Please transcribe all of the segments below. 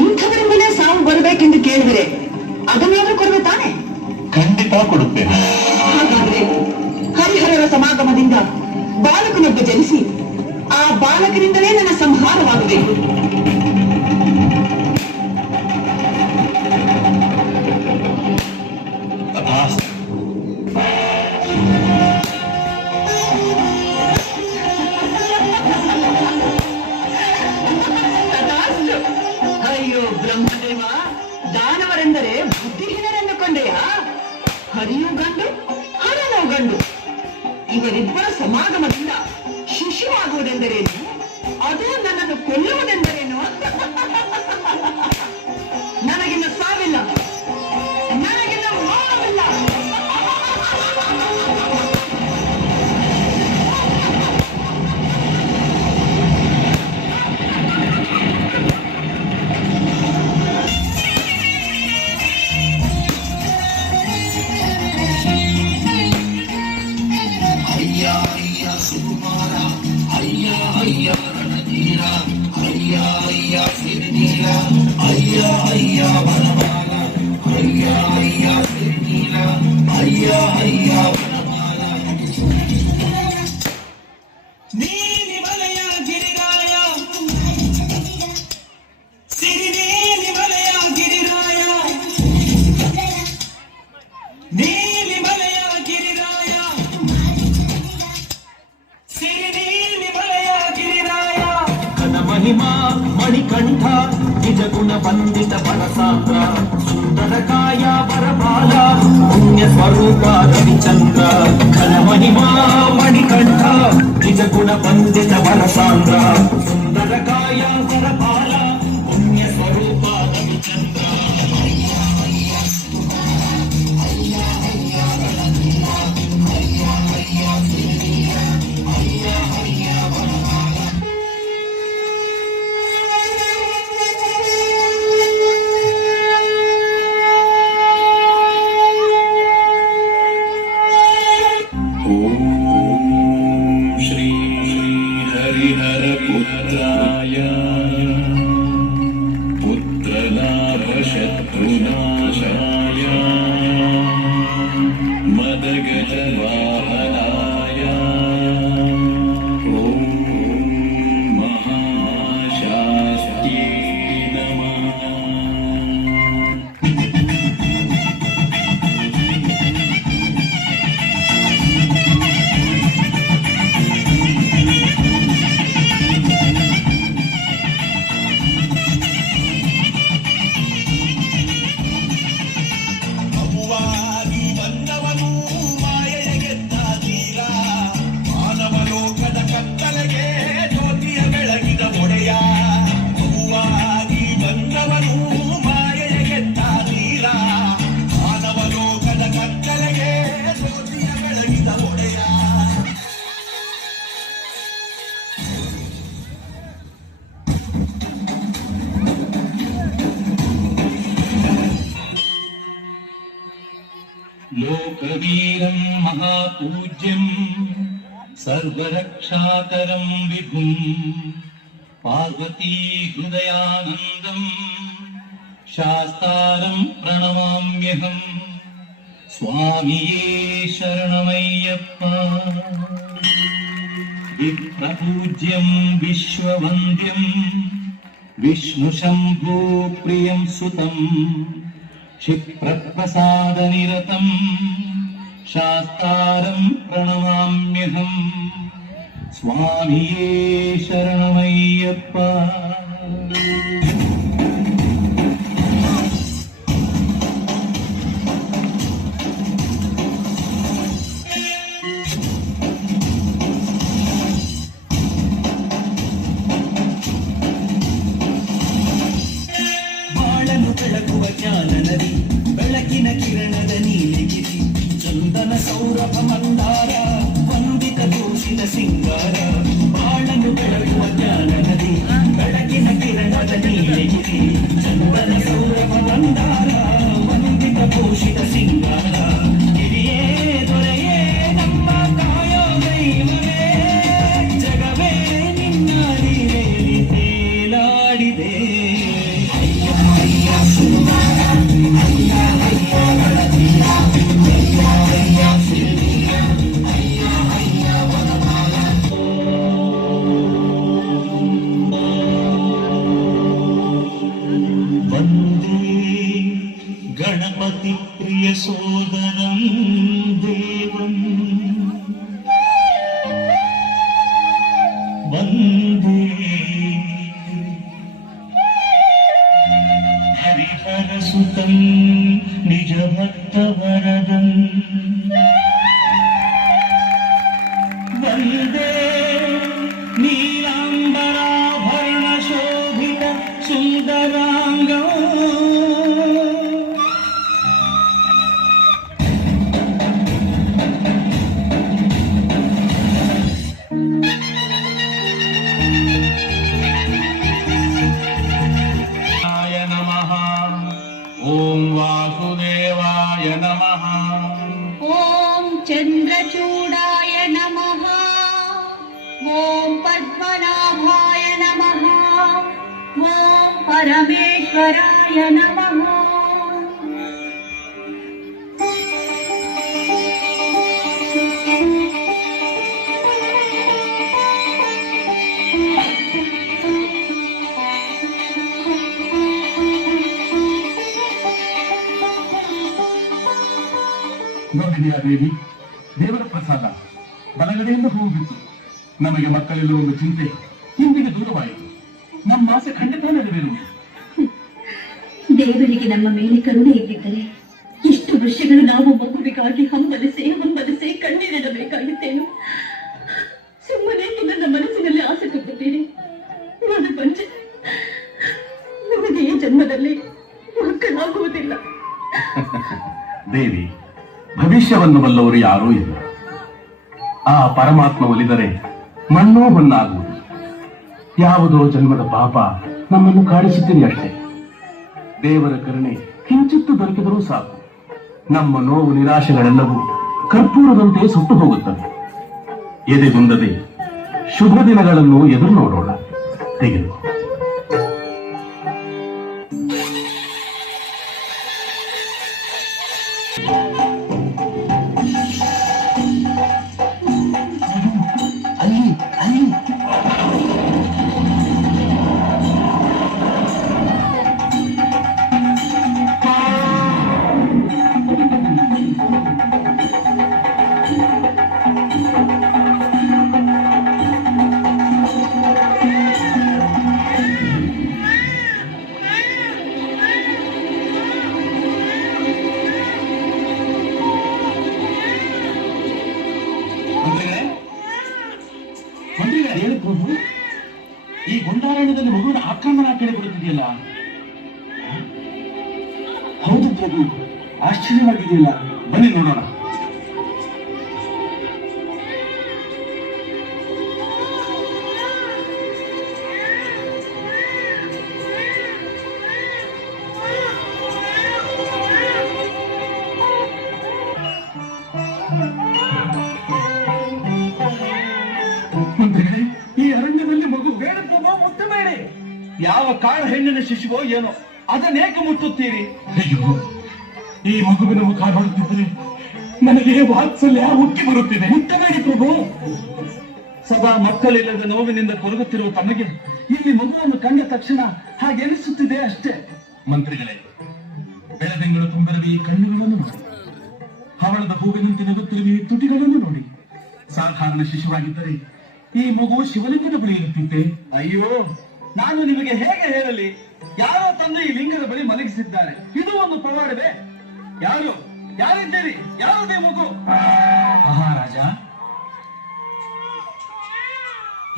ಇಂಥವರಿಂದಲೇ ಸಾವು ಬರಬೇಕೆಂದು ಕೇಳಿದರೆ ಅದನ್ನಾದ್ರೂ ಕೊಡುವೆ ತಾನೆ? ಖಂಡಿತ ಕೊಡುತ್ತೇನೆ. ಹಾಗಾದ್ರೆ ಹರಿಹರರ ಸಮಾಗಮದಿಂದ ಬಾಲಕನೊಬ್ಬ ಜನಿಸಿ ಆ ಬಾಲಕರಿಂದಲೇ ನನ್ನ ಸಂಹಾರವಾಗಬೇಕು. ಅಯ್ಯೋ ಬ್ರಹ್ಮದೇವ, ದಾನವರೆಂದರೆ ಬುದ್ಧಿಹೀನರೆಂದುಕೊಂಡೆಯಾ? ಹರಿಯು ಗಂಡು, ಹರನೋ ಗಂಡು. ಇವರಿಬ್ಬರ ಸಮಾಗಮದಿಂದ ಶಿಶುವಾಗುವುದೆಂದರೇನು? ಅದು ನನ್ನನ್ನು ಕೊಲ್ಲುವುದೆಂದರೇನು? ನನಗಿನ್ನ ಸಾವಿಲ್ಲ, ನನಗಿನ್ನ ಮರಣವಿಲ್ಲ. ಮಹಿಮಾ ಮಣಿಕಂಠ ನಿಜ ಗುಣ ಬಂದಿತ ಬಲಸಾಂದ್ರ ಸುಂದರ ಕಾಯ ವರಬಾಲ ಪುಣ್ಯ ಸ್ವರೂಪ ರವಿಚಂದ್ರ. ಘನ ಮಹಿಮಾ ಮಣಿಕಂಠ ನಿಜ ಗುಣ ಬಂದಿತ ಬಲಸಾಂದ್ರ ಸುಂದರ ಕಾಯ ವರಬಾಲ ಪುಣ್ಯ ಸ್ವರೂಪ ರವಿಚಂದ್ರ. लोकवीरं महापूज्यं सर्वरक्षाकरं विभुं पार्वती हृदयानन्दं शास्तारं प्रणमाम्यहं. स्वामिये शरणमय्यप्पा. विप्रपूज्यं विश्ववन्द्यं विष्णुशम्भो प्रियं सुतं क्षिप्रप्रसादनिरतं शास्तारं प्रणमाम्यहं. स्वामिये शरणमय्यप्पा. ಬೆಳಗುವ ಜ್ಞಾನ ನದಿ ಬೆಳಕಿನ ಕಿರಣದ ನೀಲಿಗಿರಿ ಚಂದನ ಸೌರಭ ಮಂದಾರ ವಂದಿತ ತೋಷಿತ ಸಿಂಗಾರ. ಬಾಳನು ಬೆಳಗುವ ಜ್ಞಾನ ನದಿ ಬೆಳಕಿನ ಕಿರಣದ ನೀಲಿಗಿರಿ ಚಂದನ ಸೌರಭ ಮಂದಾರ ವಂದಿತ ತೋಷಿತ ಸಿಂಗಾರ. ಗಿರಿಯೇ ದೊರೆಯೇ ನಮ್ಮ ಕಾಯೋ ದೈವವೇ ಜಗವೇ ನಿನ್ನ ನೀರಲ್ಲಿ ತೇಲಾಡಿದೆ. यशोदरं देवं वन्दे हरिहरसुतं निजभक्तवरदं वन्दे नीलाम्बराभरणशोभित सुन्दराङ्गम् ओम वासुदेवाय नमः। ओम चंद्रचूडाय नमः। ओम पद्मनाभाय नमः। ओम परमेश्वराय नमः। ನೋಡಿದೆಯಾ ದೇವಿ, ದೇವರ ಪ್ರಸಾದ ಬಲಗಡೆಯಿಂದ ಹೂವು ಬಿತ್ತು. ನಮಗೆ ಮಕ್ಕಳೆಲ್ಲೋ ಒಂದು ಚಿಂತೆ ಇಂದಿಗೆ ದೂರವಾಯಿತು. ನಮ್ಮ ಆಸೆ ಖಂಡಿತ ನೆರವೇರುವುದು. ದೇವರಿಗೆ ನಮ್ಮ ಮೇಲೆ ಕರುಣೆ ಇದ್ದಿದ್ದರೆ ಎಷ್ಟು ವರ್ಷಗಳು ನಾವು ಮಗುವಿಗಾಗಿ ಹಂಬಲಿಸಿ ಕಣ್ಣೀರಿಡಬೇಕಾಗಿತ್ತೇನು? ಸುಮ್ಮನೆ ನನ್ನ ಮನಸ್ಸಿನಲ್ಲಿ ಆಸೆ ತುಂಬುತ್ತೀರಿ. ನಾನು ಪಂಚ ನನಗೆ ಈ ಜನ್ಮದಲ್ಲಿ ಮಕ್ಕಳಾಗುವುದಿಲ್ಲ. ದೇವಿ, ಭವಿಷ್ಯವನ್ನು ಬಲ್ಲವರು ಯಾರೂ ಇಲ್ಲ. ಆ ಪರಮಾತ್ಮ ಒಲಿದರೆ ಮಣ್ಣೋ ಹೊನ್ನಾಗುವುದು. ಯಾವುದೋ ಜನ್ಮದ ಪಾಪ ನಮ್ಮನ್ನು ಕಾಡಿಸುತ್ತೀನಿ ಅಷ್ಟೇ. ದೇವರ ಕರುಣೆ ಕಿಂಚಿತ್ತು ದೊರಕಿದರೂ ಸಾಕು. ನಮ್ಮ ನೋವು ನಿರಾಶೆಗಳೆಲ್ಲವೂ ಕರ್ಪೂರದಂತೆ ಸುಟ್ಟು ಹೋಗುತ್ತವೆ. ಎದೆಗುಂದದೆ ಶುಭ ದಿನಗಳನ್ನು ಎದುರು ನೋಡೋಣ. ತೆಗೆದು ಈ ಗುಂಡಾರಣ್ಯದಲ್ಲಿ ಮಗುವಿನ ಆಕ್ರಮಣ ಕೇಳಿಬರುತ್ತಿದೆಯಲ್ಲ? ಹೌದು ಪ್ರಭು, ಆಶ್ಚರ್ಯವಾಗಿದೆಯಲ್ಲ. ಬನ್ನಿ ನೋಡೋಣ. ಈ ಅರಣ್ಯದಲ್ಲಿ ಮಗು ಬೇಡ ಪ್ರಭು, ಮುಟ್ಟಬೇಡಿ. ಯಾವ ಕಾಳ ಹೆಣ್ಣಿನ ಶಿಶುವೋ ಏನೋ, ಅದನ್ನೇಕೆ ಮುಟ್ಟುತ್ತೀರಿ? ಅಯ್ಯೋ, ಈ ಮಗುವಿನ ಮುಖ ನೋಡುತ್ತಿದ್ದರೆ ನನಗೆ ವಾತ್ಸಲ್ಯ ಉಕ್ಕಿ ಬರುತ್ತಿದೆ. ಮುಟ್ಟಬೇಡಿ ಪ್ರಭು. ಸದಾ ಮಕ್ಕಳಿಲ್ಲದ ನೋವಿನಿಂದ ಕೊರಗುತ್ತಿರುವ ತಮಗೆ ಇಲ್ಲಿ ಮಗುವನ್ನು ಕಂಡ ತಕ್ಷಣ ಹಾಗೆನಿಸುತ್ತಿದೆ ಅಷ್ಟೇ. ಮಂತ್ರಿಗಳೇ, ಬೆಳದಿಂಗಳು ತುಂಬಿರುವ ಈ ಕಣ್ಣುಗಳನ್ನು ನೋಡಿ, ಹವಳದ ಹೂವಿನಂತೆ ನಗುತ್ತಿರುವ ಈ ತುಟಿಗಳನ್ನು ನೋಡಿ. ಸಾಧಾರಣ ಶಿಶುವಾಗಿದ್ದರೆ ಈ ಮಗು ಶಿವಲಿಂಗದ ಬಳಿ ಇರುತ್ತಿದ್ದೆ. ಅಯ್ಯೋ, ನಾನು ನಿಮಗೆ ಹೇಗೆ ಹೇಳಲಿ? ಯಾರೋ ತಂದು ಈ ಲಿಂಗದ ಬಳಿ ಮಲಗಿಸಿದ್ದಾರೆ. ಇದು ಒಂದು ಪವಾಡವೇ? ಯಾರಿದ್ದೀರಿ? ಯಾರದೇ ಮಗು? ಮಹಾರಾಜ,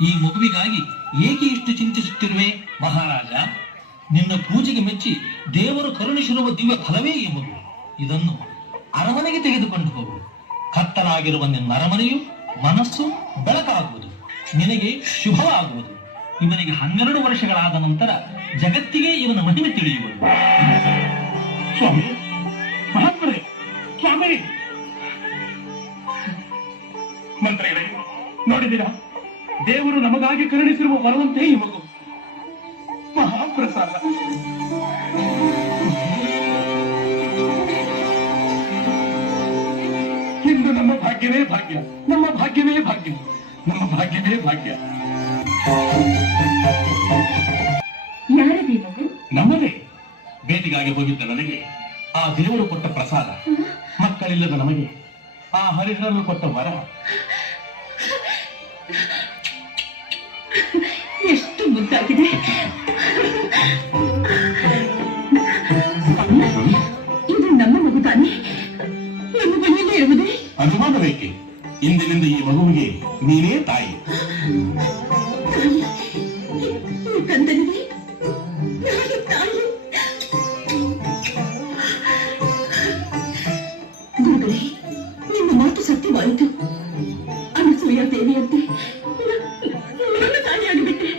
ಈ ಮಗುವಿಗಾಗಿ ಏಕೆ ಇಷ್ಟು ಚಿಂತಿಸುತ್ತಿರುವೆ? ಮಹಾರಾಜ, ನಿನ್ನ ಪೂಜೆಗೆ ಮೆಚ್ಚಿ ದೇವರು ಕರುಣಿಸಿರುವ ದಿವ್ಯ ಫಲವೇ ಈ ಮಗು. ಇದನ್ನು ಅರಮನೆಗೆ ತೆಗೆದುಕೊಂಡು ಹೋಗು. ಕತ್ತಲಾಗಿರುವ ನಿನ್ನ ಅರಮನೆಯು ಮನಸ್ಸು ಬೆಳಕಾಗುವುದು, ನಿನಗೆ ಶುಭವಾಗುವುದು. ಇವನಿಗೆ 12 ವರ್ಷಗಳಾದ ನಂತರ ಜಗತ್ತಿಗೆ ಇವನ ಮಹಿಮೆ ತಿಳಿಯುವುದು. ಸ್ವಾಮಿ, ಮಹಾತ್ಮರೇ, ಸ್ವಾಮಿ, ಮಂತ್ರಿಗಳೇ, ನೋಡಿದಿರಾ? ದೇವರು ನಮಗಾಗಿ ಕರುಣಿಸಿರುವ ವರವಂತೆ ಈ ಮಗು. ಮಹಾಪ್ರಸಾದ. ಇಂದು ನಮ್ಮ ಭಾಗ್ಯವೇ ಭಾಗ್ಯ, ನಮ್ಮ ಭಾಗ್ಯವೇ ಭಾಗ್ಯ, ನಮ್ಮ ಭಾಗ್ಯವೇ ಭಾಗ್ಯ. ಯಾರದೇ ಮಗು? ನಮ್ಮದೇ. ಬೇಟೆಗಾಗಿ ಹೋಗಿದ್ದ ನನಗೆ ಆ ದೇವರು ಕೊಟ್ಟ ಪ್ರಸಾದ. ಮಕ್ಕಳಿಲ್ಲದ ನಮಗೆ ಆ ಹರಿಹರನು ಕೊಟ್ಟ ವರ. ಎಷ್ಟು ಮುದ್ದಾಗಿದೆ. ಇದು ನಮ್ಮ ಮಗು ತಾನೇ? ನಮ್ಮ ಮನೆಯಲ್ಲೇ ಇರುವುದೇ? ಅನುಮಾನ ಬೇಕೆ? ಇಂದಿನಿಂದ ಈ ಮಗುವಿಗೆ ನೀನೇ ತಾಯಿ. ಈ ಕಂದನಿಗೆ ನಾನು ತಾಯಿ. ಗುರುಗಳೇ, ನಿಮ್ಮ ಮಾತು ಸತ್ಯವಾಯಿತು. ಅನಸೂಯ ದೇವಿಯಂತೆ ನಾನು ತಾಯಿಯಾಗಿಬಿಟ್ಟೆ.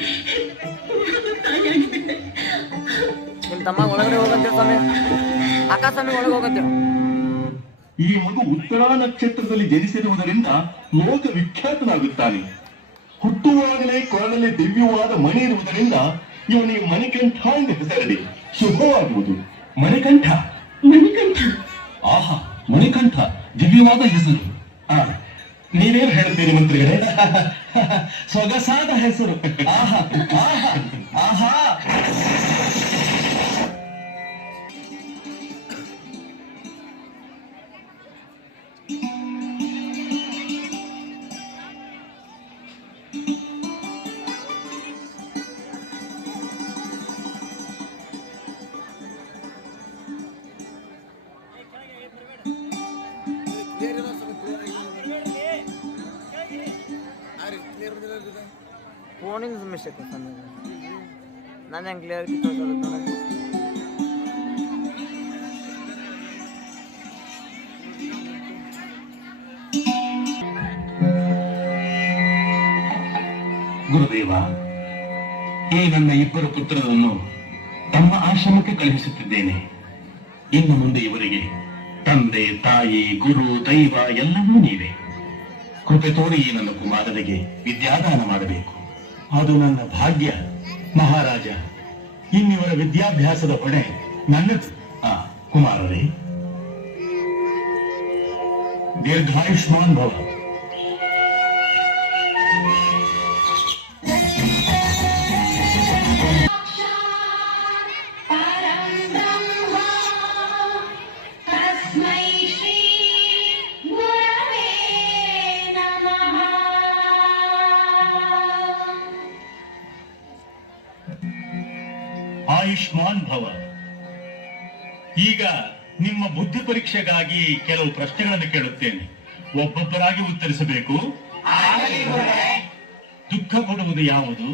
ನಿಮ್ ತಮ್ಮ ಒಳಗಡೆ ಹೋಗಂತೇವ್ ಸ್ವಾಮಿ, ಅಕ್ಕ ಸ್ವಾಮಿ ಒಳಗೆ ಹೋಗಂತೇವ್. ಈ ಮಗು ಉತ್ತರ ನಕ್ಷತ್ರದಲ್ಲಿ ಜನಿಸಿರುವುದರಿಂದ ಲೋಕ ವಿಖ್ಯಾತನಾಗುತ್ತಾನೆ. ಹುಟ್ಟುವಾಗಲೇ ಕೊರಳಲ್ಲಿ ದಿವ್ಯವಾದ ಮಣಿ ಇರುವುದರಿಂದ ಇವನಿಗೆ ಮಣಿಕಂಠ ಎಂದು ಹೆಸರಿದೆ. ಶುಭವಾಗುವುದು. ಮಣಿಕಂಠ. ಮಣಿಕಂಠ. ಆಹಾ, ಮಣಿಕಂಠ ದಿವ್ಯವಾದ ಹೆಸರು. ನೀವೇನು ಹೇಳುತ್ತೀರಿ ಮಂತ್ರಿಗಳೇ? ಸೊಗಸಾದ ಹೆಸರು. ಆಹಾ ಆಹಾ ಆಹಾ. ಫೋನಿಂದ ಮಿಸ್ಟೇಕ್ ಸ್ವಾಮಿ, ನಾನು ಹೆಂಗೆ ಕ್ಲಿಯರ್ ಕಿತ್ತೋಗೋದು? ಗುರುದೇವ, ಈ ನನ್ನ ಇಬ್ಬರು ಪುತ್ರರನ್ನು ತಮ್ಮ ಆಶ್ರಮಕ್ಕೆ ಕಳುಹಿಸುತ್ತಿದ್ದೇನೆ. ಇನ್ನು ಮುಂದೆ ಇವರಿಗೆ ತಂದೆ, ತಾಯಿ, ಗುರು, ದೈವ ಎಲ್ಲವೂ ನೀವೇ. ಕೃಪೆ ತೋರಿ ಈ ನನ್ನ ಕುಮಾರನಿಗೆ ವಿದ್ಯಾದಾನ ಮಾಡಬೇಕು. ಅದು ನನ್ನ ಭಾಗ್ಯ ಮಹಾರಾಜ. ಇನ್ನಿವರ ವಿದ್ಯಾಭ್ಯಾಸದ ಹೊಣೆ ನನ್ನದು. ಕುಮಾರರೇ, ದೀರ್ಘಾಯುಷ್ಮಾನ್ ಭವ. ಆಯುಷ್ಮಾನ್ ಭವ. ಈಗ ನಿಮ್ಮ ಬುದ್ಧಿ ಪರೀಕ್ಷೆಗಾಗಿ ಕೆಲವು ಪ್ರಶ್ನೆಗಳನ್ನು ಕೇಳುತ್ತೇನೆ. ಒಬ್ಬೊಬ್ಬರಾಗಿ ಉತ್ತರಿಸಬೇಕು. ದುಃಖ ಕೊಡುವುದು ಯಾವುದು?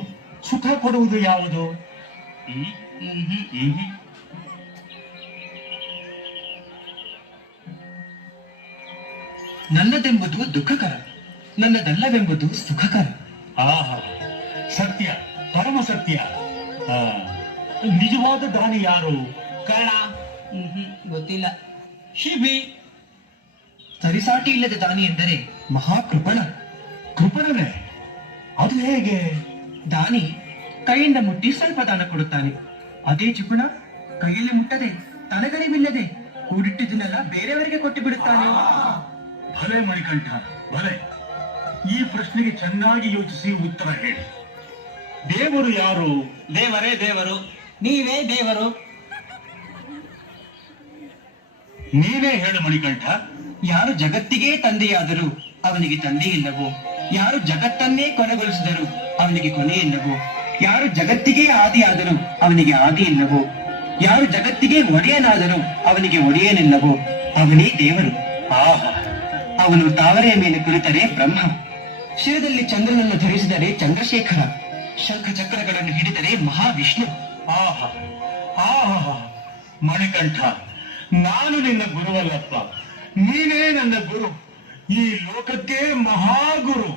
ಸುಖ ಕೊಡುವುದು ಯಾವುದು? ನನ್ನದೆಂಬುದು ದುಃಖಕರ, ನನ್ನದಲ್ಲವೆಂಬುದು ಸುಖಕರ. ಆಹಾ, ಸತ್ಯ, ಪರಮ ಸತ್ಯ. ನಿಜವಾದ ದಾನಿ ಯಾರು? ಕರ್ಣ. ಗೊತ್ತಿಲ್ಲ. ಶಿಬಿ. ಸರಿಸಾಟಿ ಇಲ್ಲದ ದಾನಿ ಎಂದರೆ ಮಹಾಕೃಪಣ. ಕೃಪಣನೇ? ಅದು ಹೇಗೆ? ದಾನಿ ಕೈಯಿಂದ ಮುಟ್ಟಿ ಸ್ವಲ್ಪ ದಾನ ಕೊಡುತ್ತಾನೆ. ಅದೇ ಜಿಪುಣ ಕೈಯಲ್ಲಿ ಮುಟ್ಟದೆ ತನಗರಿವಿಲ್ಲದೆ ಕೂಡಿಟ್ಟಿದ್ದನ್ನೆಲ್ಲ ಬೇರೆಯವರಿಗೆ ಕೊಟ್ಟು ಬಿಡುತ್ತಾನೆ. ಭಲೆ ಮಣಿಕಂಠ, ಭಲೆ. ಈ ಪ್ರಶ್ನೆಗೆ ಚೆನ್ನಾಗಿ ಯೋಚಿಸಿ ಉತ್ತರ ಹೇಳಿ. ದೇವರು ಯಾರು? ದೇವರೇ ದೇವರು. ನೀವೇ ದೇವರು. ನೀವೇ ಹೇಳು ಮಣಿಕಂಠ. ಯಾರು ಜಗತ್ತಿಗೆ ತಂದೆಯಾದರೂ ಅವನಿಗೆ ತಂದೆ ಇಲ್ಲವೋ? ಯಾರು ಜಗತ್ತನ್ನೇ ಕೊನೆಗೊಳಿಸಿದರೂ ಅವನಿಗೆ ಕೊನೆ ಇಲ್ಲವೋ? ಯಾರು ಜಗತ್ತಿಗೆ ಆದಿಯಾದರೂ ಅವನಿಗೆ ಆದಿ ಇಲ್ಲವೋ? ಯಾರು ಜಗತ್ತಿಗೆ ಒಡೆಯನಾದರೂ ಅವನಿಗೆ ಒಡೆಯನಿಲ್ಲವೋ? ಅವನೇ ದೇವರು. ಆಹಾ, ಅವನು ತಾವರೆಯ ಮೇಲೆ ಕುಳಿತರೆ ಬ್ರಹ್ಮ, ಶಿರದಲ್ಲಿ ಚಂದ್ರನನ್ನು ಧರಿಸಿದರೆ ಚಂದ್ರಶೇಖರ, ಶಂಖ ಚಕ್ರಗಳನ್ನು ಹಿಡಿದರೆ ಮಹಾವಿಷ್ಣು. ಆಹಾ, ಆಹಾ. ಮಣಿಕಂಠ, ನಾನು ನಿನ್ನ ಗುರುವಲ್ಲಪ್ಪ, ನೀನೇ ನನ್ನ ಗುರು. ಈ ಲೋಕಕ್ಕೆ ಮಹಾಗುರು.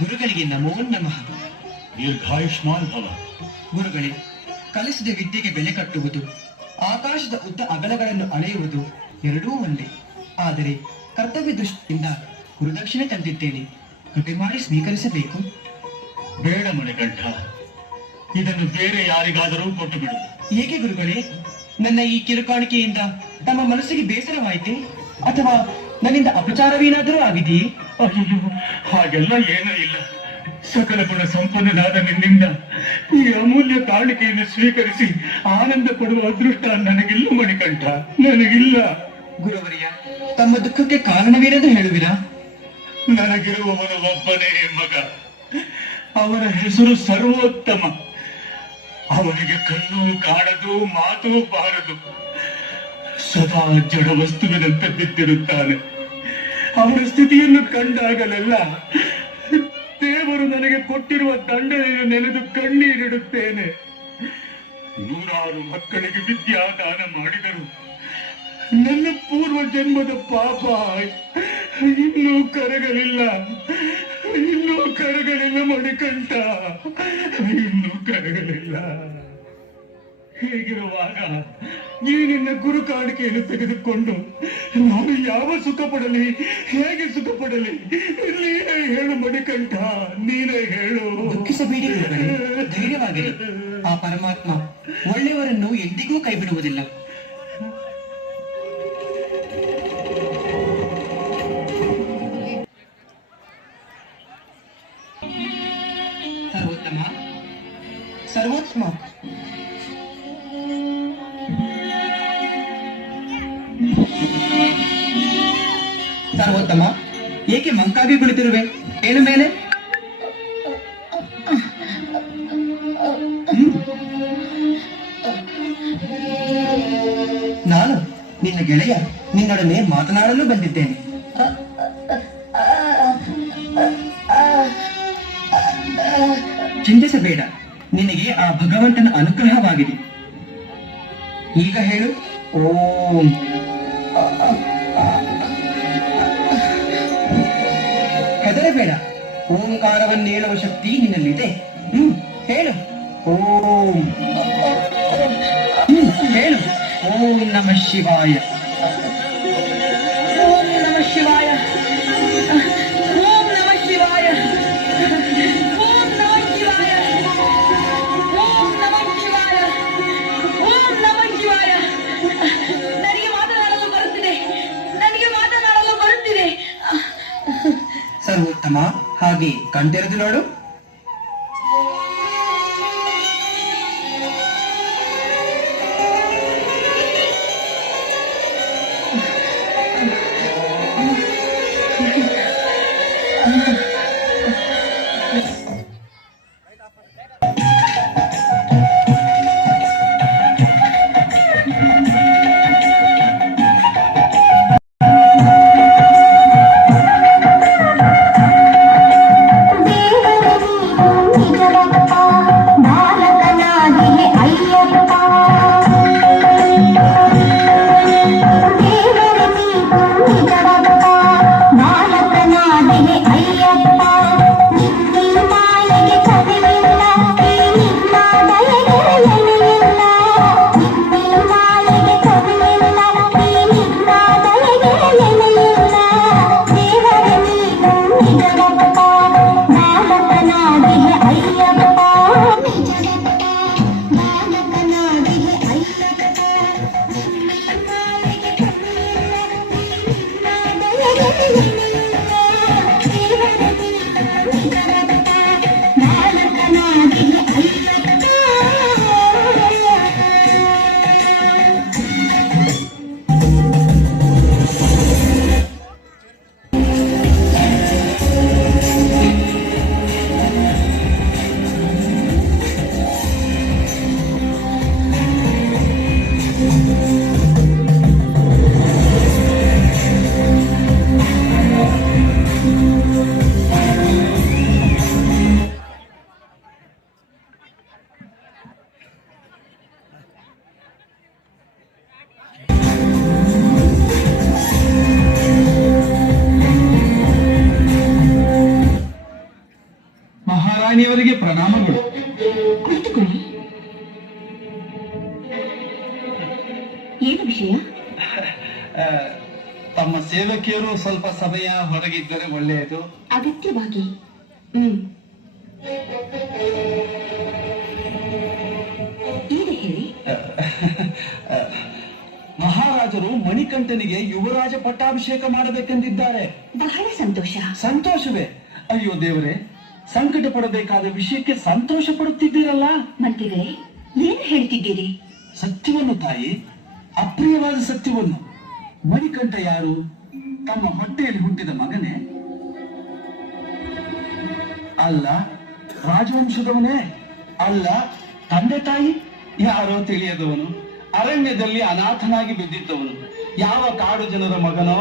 ಗುರುಗಳಿಗೆ ನಮೋ ನಮಃ. ದೀರ್ಘಾಯುಷ್ಮಾನ್ ಭವ. ಗುರುಗಳೇ, ಕಲಿಸಿದ ವಿದ್ಯೆಗೆ ಬೆಲೆ ಕಟ್ಟುವುದು, ಆಕಾಶದ ಉದ್ದ ಅಗಲಗಳನ್ನು ಅಳೆಯುವುದು ಎರಡೂ ಒಂದೇ. ಆದರೆ ಕರ್ತವ್ಯ ದೃಷ್ಟಿಯಿಂದ ಗುರುದಕ್ಷಿಣೆ ತಂದಿದ್ದೇನೆ, ಕೃಪೆ ಮಾಡಿ ಸ್ವೀಕರಿಸಬೇಕು. ಬೇಡ ಮಣಿಕಂಠ, ಇದನ್ನು ಬೇರೆ ಯಾರಿಗಾದರೂ ಕೊಟ್ಟು ಬಿಡು. ಏಕೆ ಗುರುಗಳೇ? ನನ್ನ ಈ ಕಿರುಕಾಣಿಕೆಯಿಂದ ತಮ್ಮ ಮನಸ್ಸಿಗೆ ಬೇಸರವಾಯಿತೆ? ಅಥವಾ ನನ್ನಿಂದ ಅಪಚಾರವೇನಾದರೂ ಆಗಿದೆಯೇ? ಅಯ್ಯೋ, ಹಾಗೆಲ್ಲ ಏನೂ ಇಲ್ಲ. ಸಕಲ ಗುಣ ಸಂಪನ್ನನಾದ ನಿನ್ನಿಂದ ಈ ಅಮೂಲ್ಯ ಕಾಣಿಕೆಯನ್ನು ಸ್ವೀಕರಿಸಿ ಆನಂದ ಪಡುವ ಅದೃಷ್ಟ ನನಗಿಲ್ಲ ಮಣಿಕಂಠ, ನನಗಿಲ್ಲ. ಗುರುವರಿಯ, ತಮ್ಮ ದುಃಖಕ್ಕೆ ಕಾರಣವೇನೆಂದು ಹೇಳುವಿರಾ? ನನಗಿರುವವನು ಒಬ್ಬನೇ ಮಗ. ಅವನ ಹೆಸರು ಸರ್ವೋತ್ತಮ. ಅವನಿಗೆ ಕಣ್ಣು ಕಾಣದು, ಮಾತು ಬಾರದು. ಸದಾ ಜಡ ವಸ್ತುವಿನಂತೆ ಬಿದ್ದಿರುತ್ತಾನೆ. ಅವನ ಸ್ಥಿತಿಯನ್ನು ಕಂಡಾಗಲೆಲ್ಲ ದೇವರು ನನಗೆ ಕೊಟ್ಟಿರುವ ದಂಡನೆಯನ್ನು ನೆನೆದು ಕಣ್ಣೀರಿಡುತ್ತೇನೆ. ನೂರಾರು ಮಕ್ಕಳಿಗೆ ವಿದ್ಯಾದಾನ ಮಾಡಿದರು. ನನ್ನ ಪೂರ್ವ ಜನ್ಮದ ಪಾಪ ಇನ್ನೂ ಕರಗಲಿಲ್ಲ, ಇನ್ನೂ ಕರಗಲಿಲ್ಲ ಮಣಿಕಂಠ, ಇನ್ನೂ ಕರಗಲಿಲ್ಲ. ಹೀಗಿರುವಾಗ ಈ ನಿನ್ನ ಗುರು ಕಾಣಿಕೆಯನ್ನು ತೆಗೆದುಕೊಂಡು ನಾನು ಯಾವ ಸುಖ ಪಡಲಿ, ಹೇಗೆ ಸುಖ ಪಡಲಿ? ನೀನೇ ಹೇಳು ಮಣಿಕಂಠ, ನೀನೇ ಹೇಳು. ದುಃಖಿಸಬೇಡಿ ಗುರುಗಳೇ, ಧೈರ್ಯವಾಗಿರಿ. ಆ ಪರಮಾತ್ಮ ಒಳ್ಳೆಯವರನ್ನು ಎಂದಿಗೂ ಕೈ ಬಿಡುವುದಿಲ್ಲ. ಸರ್ವೋತ್ತಮ, ಸರ್ವೋತ್ತಮ, ಸರ್ವೋತ್ತಮ, ಏಕೆ ಮಂಕಾಗಿ ಕುಳಿತಿರುವೆ? ಏನು ಮೇಲೆ? ನಾನು ನಿನ್ನ ಗೆಳೆಯ, ನಿನ್ನೊಡನೆ ಮಾತನಾಡಲು ಬಂದಿದ್ದೇನೆ. ಚಿಂತಿಸಬೇಡ, ನಿನಗೆ ಆ ಭಗವಂತನ ಅನುಗ್ರಹವಾಗಿದೆ. ಈಗ ಹೇಳು ಓಂ. ಹೆದರಬೇಡ, ಓಂಕಾರವನ್ನು ಹೇಳುವ ಶಕ್ತಿ ನಿನ್ನಲ್ಲಿದೆ. ಹೇಳು ಓಂ. ಹೇಳು ಓಂ ನಮಃ ಶಿವಾಯ. ಓಂ ನಮಃ ಶಿವಾಯ. ಓಂ ನಮಃ ಶಿವಾಯ. ಓಂ ನಮಃ ಶಿವಾಯ. ಓಂ ನಮಃ ಶಿವಾಯ. ಓಂ ನಮಃ ಶಿವಾಯ. ನನಗೆ ಮಾತನಾಡಲು ಬರುತ್ತಿದೆ, ನನಗೆ ಮಾತನಾಡಲು ಬರುತ್ತಿದೆ. ಸರ್ವೋತ್ತಮ, ಹಾಗೆ ಕಣ್ತೆರೆದು ನೋಡು. ಮಹಾರಾಣಿಯವರಿಗೆ ಪ್ರಣಾಮಗಳು. ಕುಳಿತುಕೊಳ್ಳಿ. ಏನು ವಿಷಯ? ತಮ್ಮ ಸೇವಕಿಯರು ಸ್ವಲ್ಪ ಸಮಯ ಹೊರಗಿದ್ದರೆ ಒಳ್ಳೆಯದು. ಅಗತ್ಯವಾಗಿ. ಈಗ ಹೇಳಿ. ಮಹಾರಾಜರು ಮಣಿಕಂಠನಿಗೆ ಯುವರಾಜ ಪಟ್ಟಾಭಿಷೇಕ ಮಾಡಬೇಕೆಂದಿದ್ದಾರೆ. ಬಹಳ ಸಂತೋಷ. ಸಂತೋಷವೇ? ಅಯ್ಯೋ ದೇವರೇ, ಸಂಕಟ ಪಡಬೇಕಾದ ವಿಷಯಕ್ಕೆ ಸಂತೋಷ ಪಡುತ್ತಿದ್ದೀರಲ್ಲ? ಮಂತ್ರಿಗಳೇ, ಏನ್ ಹೇಳ್ತಿದ್ದೀರಿ? ಸತ್ಯವನ್ನು ತಾಯಿ, ಅಪ್ರಿಯವಾದ ಸತ್ಯವನ್ನು. ಮಣಿಕಂಠ ಯಾರು? ತಮ್ಮ ಹೊಟ್ಟೆಯಲ್ಲಿ ಹುಟ್ಟಿದ ಮಗನೇ? ಅಲ್ಲ. ರಾಜವಂಶದವನೇ? ಅಲ್ಲ. ತಂದೆ ತಾಯಿ ಯಾರೋ ತಿಳಿಯದವನು, ಅರಣ್ಯದಲ್ಲಿ ಅನಾಥನಾಗಿ ಬಿದ್ದಿದ್ದವನು, ಯಾವ ಕಾಡು ಜನರ ಮಗನೋ?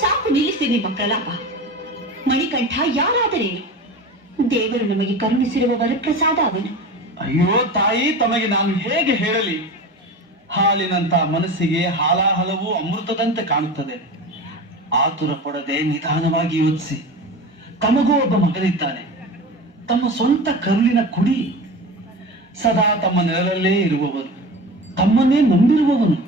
ಸಾಕು ನಿಲ್ಲಿಸಿ ನಿಮ್ಮ ಪ್ರಲಾಪ. ಮಣಿಕಂಠ ಯಾರಾದರೇನು? ದೇವರು ನಮಗೆ ಕರುಣಿಸಿರುವ ವರಪ್ರಸಾದ ಅವನು. ಅಯ್ಯೋ ತಾಯಿ, ತಮಗೆ ನಾನು ಹೇಗೆ ಹೇಳಲಿ? ಹಾಲಿನಂತ ಮನಸ್ಸಿಗೆ ಹಾಲಾಹಲವು ಅಮೃತದಂತೆ ಕಾಣುತ್ತದೆ. ಆತುರ ಪಡದೆ ನಿಧಾನವಾಗಿ ಯೋಚಿಸಿ. ತಮಗೂ ಒಬ್ಬ ಮಗನಿದ್ದಾನೆ, ತಮ್ಮ ಸ್ವಂತ ಕರುಳಿನ ಕುಡಿ. ಸದಾ ತಮ್ಮ ನೆರಳಲ್ಲೇ ಇರುವವನು, ತಮ್ಮನ್ನೇ ನಂಬಿರುವವನು.